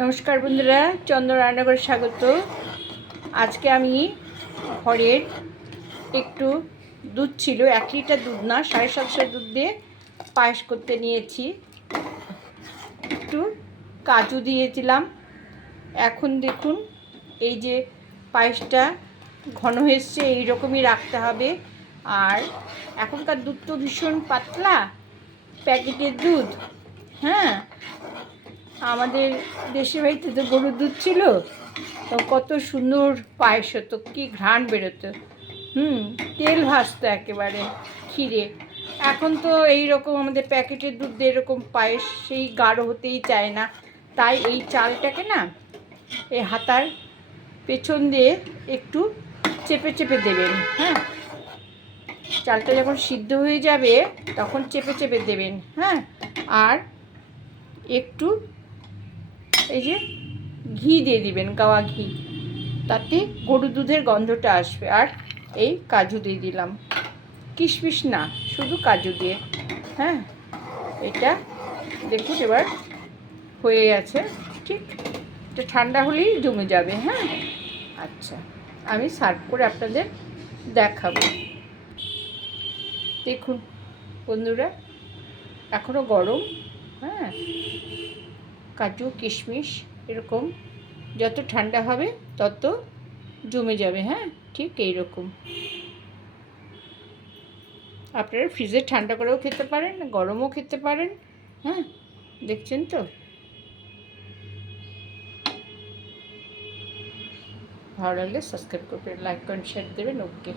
নমস্কার বন্ধুরা, চন্দ্র রান্নাঘরে স্বাগত। আজকে আমি ঘরের একটু দুধ ছিল, 1 লিটার দুধ না, 750 দুধ দিয়ে পায়েস করতে নিয়েছি। একটু কাজু দিয়েছিলাম। এখন দেখুন এই যে পায়েসটা ঘন হয়েছে, এইরকমই রাখতে হবে। আর এখনকার দুধ তো ভীষণ পাতলা, প্যাকেটের দুধ। হ্যাঁ, আমাদের দেশে বাড়িতে তো গরুর দুধ ছিল, তো কত সুন্দর পায়েস হতো, কী ঘ্রাণ বেরোতো। তেল ভাসতো একেবারে ক্ষীরে। এখন তো এই রকম আমাদের প্যাকেটের দুধ দিয়ে এরকম পায়েস সেই গাঢ় হতেই চায় না। তাই এই চালটাকে না, এই হাতার পেছন দিয়ে একটু চেপে চেপে দেবেন। হ্যাঁ, চালটা যখন সিদ্ধ হয়ে যাবে তখন চেপে চেপে দেবেন। হ্যাঁ, আর একটু এই যে ঘি দিয়ে দিবেন, গাওয়া ঘি, তাতে গরু দুধের গন্ধটা আসবে। আর এই কাজু দিয়ে দিলাম, কিশমিশ না, শুধু কাজু দিয়ে। হ্যাঁ, এটা দেখুন এবার হয়ে গেছে। ঠিক এটা ঠান্ডা হলেই জমে যাবে। হ্যাঁ, আচ্ছা, আমি সার্ভ করে আপনাদের দেখাবো। দেখুন বন্ধুরা, এখনও গরম। হ্যাঁ, কাজু কিশমিশ এরকম যত ঠান্ডা হবে তত জমে যাবে। হ্যাঁ, ঠিক এইরকম। আপনারা ফ্রিজে ঠান্ডা করেও খেতে পারেন, গরমও খেতে পারেন। হ্যাঁ, দেখছেন তো। ভালো লাগলে সাবস্ক্রাইব করবেন, লাইক করেন, শেয়ার দেবেন। ওকে।